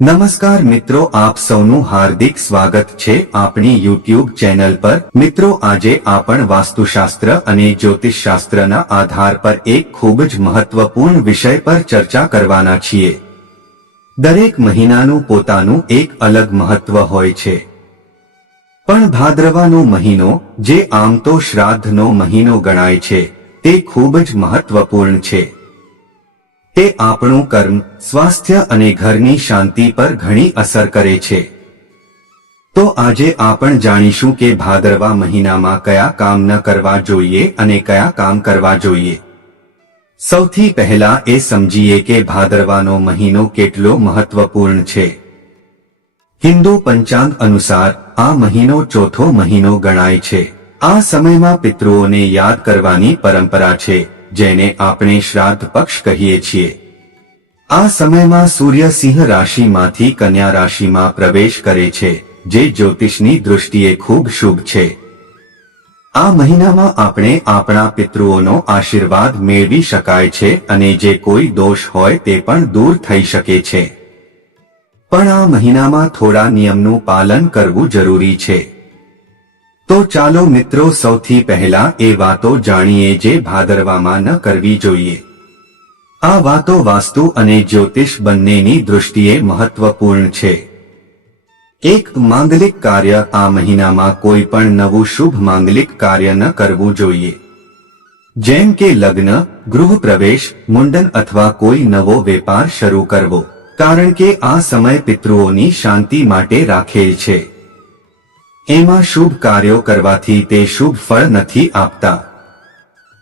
નમસ્કાર મિત્રો, આપ સૌનું હાર્દિક સ્વાગત છે આપણી યુટ્યુબ ચેનલ પર. મિત્રો, આજે આપણ વાસ્તુશાસ્ત્ર અને જ્યોતિષશાસ્ત્રના આધાર પર એક ખૂબ જ મહત્વપૂર્ણ વિષય પર ચર્ચા કરવાના છીએ. દરેક મહિનાનું પોતાનું એક અલગ મહત્વ હોય છે. પણ ભાદ્રવાનો મહિનો, જે આમ તો શ્રાદ્ધનો મહિનો ગણાય છે, તે ખૂબ જ મહત્વપૂર્ણ છે. તે આપણું કર્મ, સ્વાસ્થ્ય અને ઘરની શાંતિ પર ઘણી અસર કરે છે. તો આજે આપણ જાણીશું કે ભાદરવા મહિનામાં કયા કામ ન કરવા જોઈએ અને કયા કામ કરવા જોઈએ. સૌથી પહેલા એ સમજીએ કે ભાદરવાનો મહિનો કેટલો મહત્વપૂર્ણ છે. હિન્દુ પંચાંગ અનુસાર આ મહિનો ચોથો મહિનો ગણાય છે. આ સમયમાં પિતૃઓને યાદ કરવાની પરંપરા છે. જેને આપણે શ્રાદ્ધ પક્ષ કહીએ છીએ. આ સમયમાં સૂર્ય સિંહ રાશિમાંથી કન્યા રાશિમાં પ્રવેશ કરે છે, જે જ્યોતિષની દૃષ્ટિએ ખૂબ શુભ છે. આ મહિનામાં આપણે આપણા પિતૃઓનો આશીર્વાદ મેળવી શકાય છે અને જે કોઈ દોષ હોય તે પણ દૂર થઈ શકે છે. પણ આ મહિનામાં થોડા નિયમનું પાલન કરવું જરૂરી છે. તો ચાલો મિત્રો સૌથી પહેલા એ વાતો જાણીએ જે ભાદરવામાં ન કરવી જોઈએ. આ વાતો વાસ્તુ અને જ્યોતિષ બંનેની દૃષ્ટિએ મહત્વપૂર્ણ છે. એક માંગલિક કાર્ય આ મહિનામાં કોઈ પણ નવું શુભ માંગલિક કાર્ય ન કરવું જોઈએ. જેમ કે લગ્ન, ગૃહ પ્રવેશ, મુંડન અથવા કોઈ નવો વેપાર શરૂ કરવો. કારણ કે આ સમય પિતૃઓની શાંતિ માટે રાખેલ છે. એમાં શુભ કાર્યો કરવાથી તે શુભ ફળ નથી આપતા.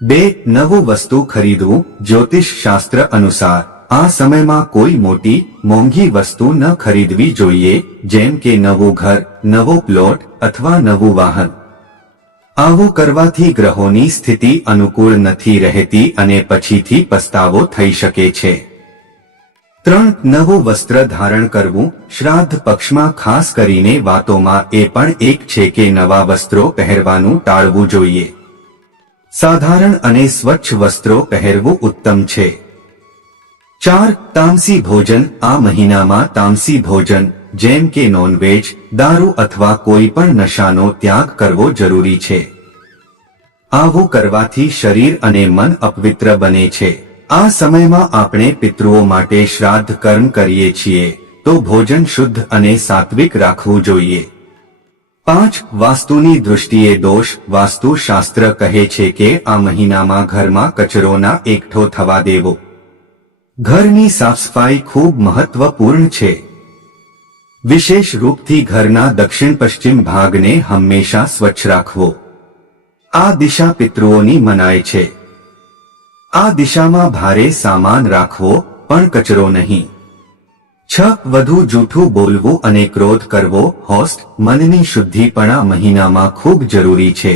બે, નવું વસ્તુ ખરીદવું, જ્યોતિષ શાસ્ત્ર અનુસાર, આ સમયમાં કોઈ મોટી, મોંઘી વસ્તુ ન ખરીદવી જોઈએ, જેમ કે નવું ઘર, નવો પ્લોટ અથવા નવું વાહન. આવું કરવાથી ગ્રહોની સ્થિતિ અનુકૂળ નથી રહેતી અને પછીથી પસ્તાવો થઈ શકે છે. ત્રણ નવું વસ્ત્ર ધારણ કરવું શ્રાદ્ધ પક્ષમાં ખાસ કરીને વાતોમાં એ પણ એક છે કે નવા વસ્ત્રો પહેરવાનું ટાળવું જોઈએ. સાધારણ અને સ્વચ્છ વસ્ત્રો પહેરવું ઉત્તમ છે. ચાર, તામસી ભોજન. આ મહિનામાં તામસી ભોજન, જેમ કે નોનવેજ, દારૂ અથવા કોઈ પણ નશાનો ત્યાગ કરવો જરૂરી છે. આવું કરવાથી શરીર અને મન અપવિત્ર બને છે. આ સમયમાં આપણે પિતૃઓ માટે શ્રાદ્ધ કર્મ કરીએ છીએ, તો ભોજન શુદ્ધ અને સાત્વિક રાખવું જોઈએ. પાંચ, વાસ્તુની દૃષ્ટિએ દોષ વાસ્તુ શાસ્ત્ર કહે છે કે આ મહિનામાં ઘરમાં કચરોના એકઠો થવા દેવો. ઘરની સાફસફાઈ ખૂબ મહત્વપૂર્ણ છે. વિશેષ રૂપથી ઘરના દક્ષિણ પશ્ચિમ ભાગને હંમેશા સ્વચ્છ રાખવો. આ દિશા પિતૃઓની મનાય છે. આ દિશામાં ભારે સામાન રાખવો પણ કચરો નહીં. છ વધુ જૂઠું બોલવું અને ક્રોધ કરવો હોસ્ટ મનની શુદ્ધિપણા મહિનામાં ખૂબ જરૂરી છે.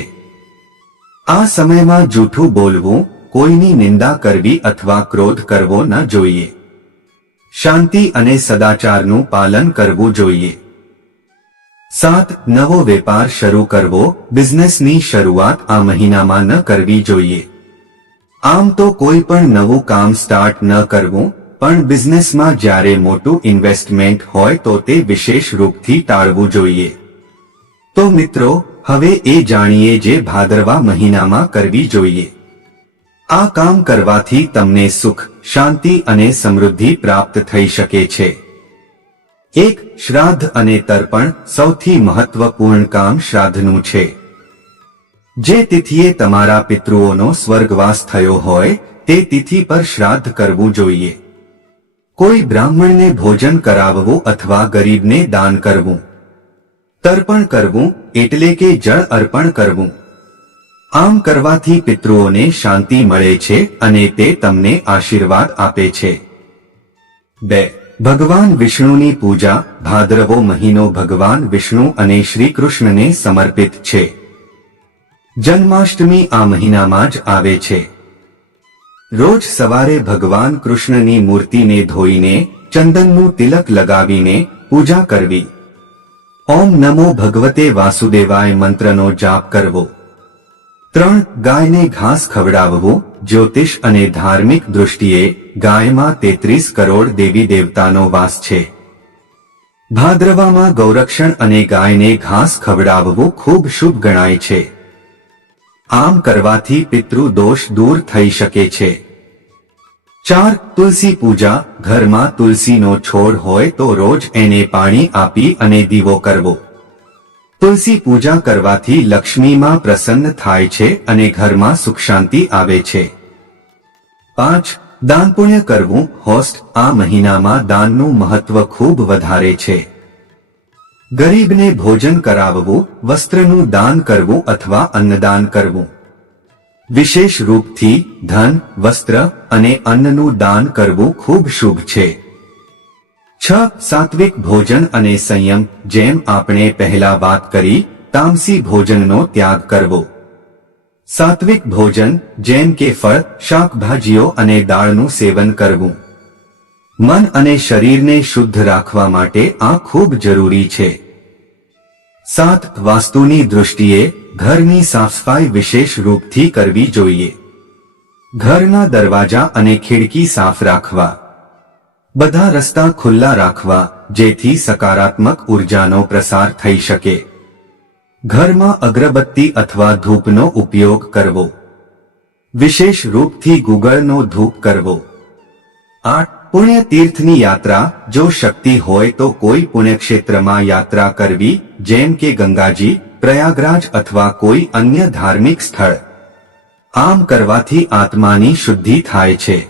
આ સમયમાં જૂઠું બોલવું, કોઈની નિંદા કરવી અથવા ક્રોધ કરવો ન જોઈએ. શાંતિ અને સદાચારનું પાલન કરવું જોઈએ. સાત, નવો વેપાર શરૂ કરવો, બિઝનેસની શરૂઆત આ મહિનામાં ન કરવી જોઈએ. આમ તો કોઈ પણ નવું કામ સ્ટાર્ટ ન કરવું, પણ બિઝનેસમાં જ્યારે મોટું ઇન્વેસ્ટમેન્ટ હોય તો તે વિશેષ રૂપથી ટાળવું જોઈએ. તો મિત્રો, હવે એ જાણીએ જે ભાદરવા મહિનામાં કરવી જોઈએ. આ કામ કરવાથી તમને સુખ, શાંતિ અને સમૃદ્ધિ પ્રાપ્ત થઈ શકે છે. એક, શ્રાદ્ધ અને તર્પણ સૌથી મહત્વપૂર્ણ કામ શ્રાદ્ધનું છે. જે તિથિએ તમારા પિતૃઓનો સ્વર્ગવાસ થયો હોય, તે તિથિ પર શ્રાદ્ધ કરવું જોઈએ. કોઈ બ્રાહ્મણને ભોજન કરાવવું અથવા ગરીબને દાન કરવું. તર્પણ કરવું, એટલે કે જળ અર્પણ કરવું. આમ કરવાથી પિતૃઓને શાંતિ મળે છે અને તે તમને આશીર્વાદ આપે છે. બે. ભગવાન વિષ્ણુની પૂજા, ભાદ્રવો મહિનો ભગવાન વિષ્ણુ અને શ્રી કૃષ્ણને સમર્પિત છે. જન્માષ્ટમી આ મહિનામાં જ આવે છે. રોજ સવારે ભગવાન કૃષ્ણની મૂર્તિને ધોઈને ચંદનનું તિલક લગાવીને પૂજા કરવી. ઓમ નમો ભગવતે વાસુદેવાય મંત્રનો જાપ કરવો. ત્રણ ગાયને ઘાસ ખવડાવવું, જ્યોતિષ અને ધાર્મિક દૃષ્ટિએ ગાયમાં તેત્રીસ કરોડ દેવી દેવતાનો વાસ છે. ભાદ્રવામાં ગૌરક્ષણ અને ગાયને ઘાસ ખવડાવવું ખૂબ શુભ ગણાય છે. આમ કરવાથી પિતૃ દોષ દૂર થઈ શકે છે. ચાર, તુલસી પૂજા. ઘરમાં તુલસીનો છોડ હોય તો રોજ એને પાણી આપી અને દીવો કરવો. તુલસી પૂજા કરવાથી લક્ષ્મીમાં પ્રસન્ન થાય છે અને ઘરમાં સુખ શાંતિ આવે છે. પાંચ, દાન પુણ્ય કરવું. હોસ્ટ, આ મહિનામાં દાનનું મહત્વ ખૂબ વધારે છે. ગરીબને ભોજન કરાવવું, વસ્ત્રનું દાન કરવું અથવા અન્નદાન કરવું. વિશેષ રૂપથી ધન, વસ્ત્ર અને અન્નનું દાન કરવું ખૂબ શુભ છે. છ, સાત્વિક ભોજન અને સંયમ, જેમ આપણે પહેલા વાત કરી, તામસી ભોજનનો ત્યાગ કરવો. સાત્વિક ભોજન, જેમ કે ફળ, શાકભાજીઓ અને દાળનું સેવન કરવું. મન અને શરીરને શુદ્ધ રાખવા માટે આ ખૂબ જરૂરી છે. સાત વાસ્તુની દૃષ્ટિએ ઘરની સાફસફાઈ વિશેષ રૂપથી કરવી જોઈએ. ઘરના દરવાજા અને ખિડકી સાફ રાખવા. બધા રસ્તા ખુલ્લા રાખવા, જેથી સકારાત્મક ઉર્જાનો પ્રસાર થઈ શકે. ઘરમાં અગરબત્તી અથવા ધૂપનો ઉપયોગ કરવો. વિશેષ રૂપથી ગુગળનો ધૂપ કરવો. આઠ પુણ્ય તીર્થની યાત્રા, જો શક્તિ હોય તો કોઈ પુણ્યક્ષેત્રમાં યાત્રા કરવી, જેમ કે ગંગાજી, પ્રયાગરાજ અથવા કોઈ અન્ય ધાર્મિક સ્થળ. આમ કરવાથી આત્માની શુદ્ધિ થાય છે.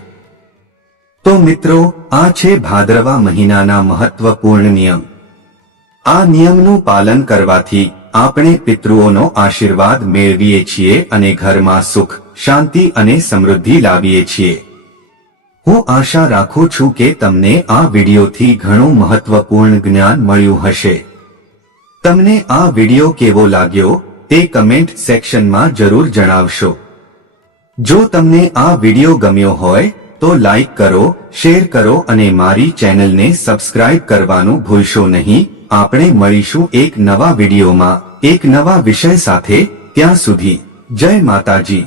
તો મિત્રો, આ છે ભાદ્રવા મહિનાના મહત્વપૂર્ણ નિયમ. આ નિયમનું પાલન કરવાથી આપણે પિતૃઓનો આશીર્વાદ મેળવીએ છીએ અને ઘરમાં સુખ, શાંતિ અને સમૃદ્ધિ લાવીએ છીએ. હું આશા રાખું છું કે તમને આ વિડીયોથી ઘણું મહત્વપૂર્ણ જ્ઞાન મળ્યું હશે. તમને આ વીડિયો કેવો લાગ્યો તે કમેન્ટ સેક્શનમાં જરૂર જણાવશો. જો તમને આ વીડિયો ગમ્યો હોય, તો લાઈક કરો, શેર કરો અને મારી ચેનલને સબસ્ક્રાઇબ કરવાનું ભૂલશો નહીં. આપણે મળીશું એક નવા વિડીયોમાં, એક નવા વિષય સાથે. ત્યાં સુધી, જય માતાજી.